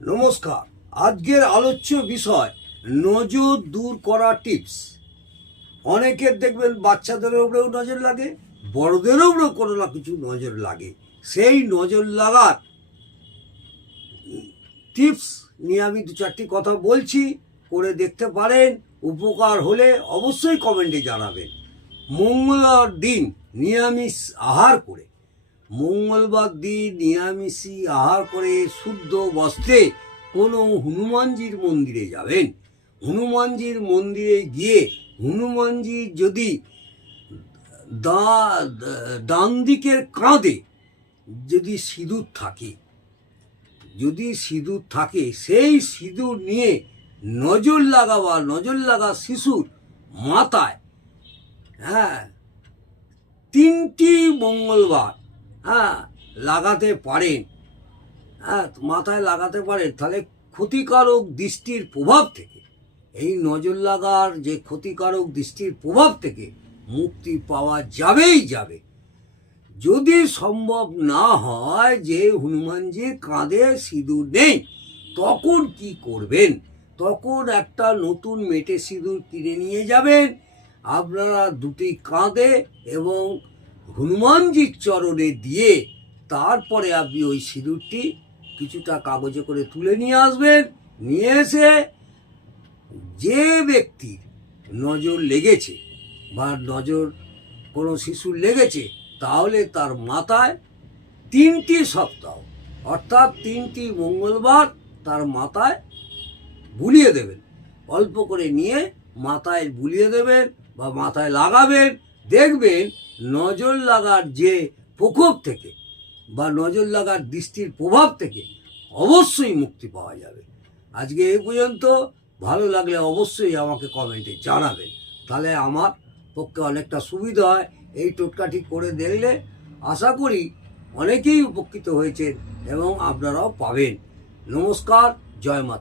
নমস্কার। আজকের আলোচ্য বিষয় নজর দূর করা টিপস। অনেকের দেখবেন বাচ্চাদের উপরেও নজর লাগে, বড়দের উপরেও কোনো না কিছু নজর লাগে। সেই নজর লাগার টিপস নিয়ে আমি দু চারটি কথা বলছি, করে দেখতে পারেন। উপকার হলে অবশ্যই কমেন্টে জানাবেন। মঙ্গলবার দিন নিরামিষ আহার করে, মঙ্গলবার দিন নিরামিষই আহার করে শুদ্ধ বস্ত্রে কোনো হনুমানজির মন্দিরে যাবেন। হনুমানজির মন্দিরে গিয়ে হনুমানজির যদি ডান দিকের কাঁধে যদি সিঁদুর থাকে, সেই সিঁদুর নিয়ে নজর লাগা শিশুর মাথায় তিনটি মঙ্গলবার লাগাতে পারেন। মাথায় লাগাতে পারেন, তাহলে ক্ষতিকারক দৃষ্টির প্রভাব থেকে, এই নজর লাগার যে ক্ষতিকারক দৃষ্টির প্রভাব থেকে মুক্তি পাওয়া যাবে। যদি সম্ভব না হয় যে হনুমানজির কাঁধে সিঁদুর নেই, তখন কি করবেন? তখন একটা নতুন মেটে সিঁদুর কিনে নিয়ে যাবেন আপনারা দুটি কাঁধে এবং হনুমানজির চরণে দিয়ে, তারপরে আপনি ওই সিঁদুরটি কিছুটা কাগজে করে তুলে নিয়ে আসবেন। নিয়ে এসে যে ব্যক্তির নজর লেগেছে বা নজর কোনো শিশুর লেগেছে, তাহলে তার মাথায় 3টি সপ্তাহ অর্থাৎ 3টি মঙ্গলবার তার মাথায় বুলিয়ে দেবেন। অল্প করে নিয়ে মাথায় বুলিয়ে দেবেন বা মাথায় লাগাবেন। দেখবেন নজর লাগার যে প্রকোপ থেকে বা নজর লাগার দৃষ্টির প্রভাব থেকে অবশ্যই মুক্তি পাওয়া যাবে। আজকে এই পর্যন্ত। ভালো লাগলে অবশ্যই আমাকে কমেন্টে জানাবেন, তাহলে আমার পক্ষে অনেকটা সুবিধা হয়। এই টোটকাটি করে দেখলে আশা করি অনেকেই উপকৃত হয়েছেন এবং আপনারাও পাবেন। নমস্কার, জয় মাতা।